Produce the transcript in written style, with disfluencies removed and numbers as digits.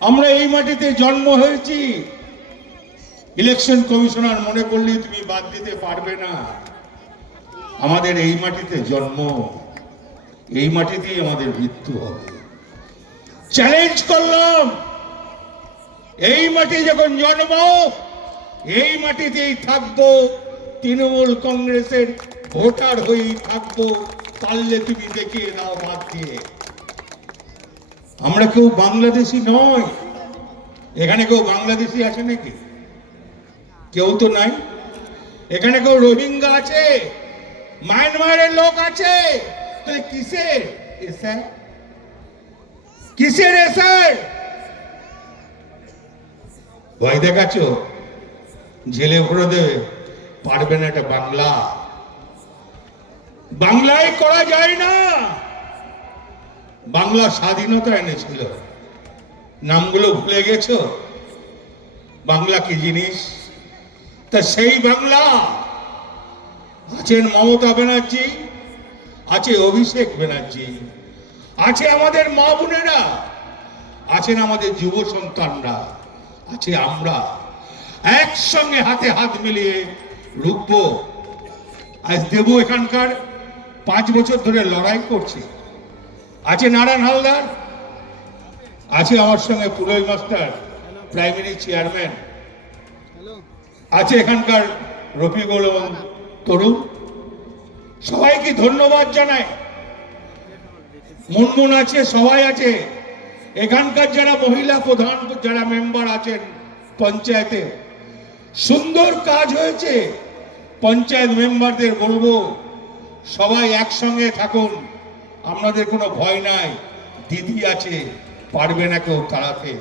আমরা এই মাটিতে জন্ম হয়েছি। ইলেকশন কমিশনার মনে করলে তুমি বাদ দিতে পারবে না। আমাদের এই মাটিতে জন্ম, এই মাটিতেই আমাদের মৃত্যু হবে। চ্যালেঞ্জ করলাম, এই মাটি যখন জন্ম এই মাটিতেই থাকবো, তৃণমূল কংগ্রেসের ভোটার হয়েই থাকবো। পারলে তুমি দেখিয়ে দাও বাদ দিয়ে। আমরা কেউ বাংলাদেশি নয়। এখানে কেউ বাংলাদেশি আছে নাকি? কেউ তো নাই। এখানে কেউ রোহিঙ্গা আছে, মায়ানমারের লোক আছে? তাহলে কিসের এসআই? কিসের এসআই? ভয় দেখাচ্ছ? জেলে ভরে দেবে, পারবে না। এটা বাংলা, বাংলায় করা যায় না। বাংলা স্বাধীনতা এনেছিল, নামগুলো ভুলে গেছো? বাংলা কি জিনিস? তা সেই বাংলা আছেন মমতা ব্যানার্জি, আছে অভিষেক ব্যানার্জি, আছে আমাদের মা বোনেরা, আছেন আমাদের যুব সন্তানরা, আছে আমরা। একসঙ্গে হাতে হাত মিলিয়ে রুখবো। আজ দেবু এখানকার 5 বছর ধরে লড়াই করছে। আছে নারায়ণ হালদার, আছে আমার সঙ্গে পুরোই মাস্টার, প্রাইমারি চেয়ারম্যান, আছে এখানকার রফিকুল এবং তরুণ। সবাইকে ধন্যবাদ জানাই। মুনমুন আছে, সবাই আছে। এখানকার যারা মহিলা প্রধান, যারা মেম্বার আছেন পঞ্চায়েতে, সুন্দর কাজ হয়েছে। পঞ্চায়েত মেম্বারদের বলবো সবাই একসঙ্গে থাকুন, আপনাদের কোনো ভয় নাই। দিদি আছে, পারবে না কেউ তাড়াতে।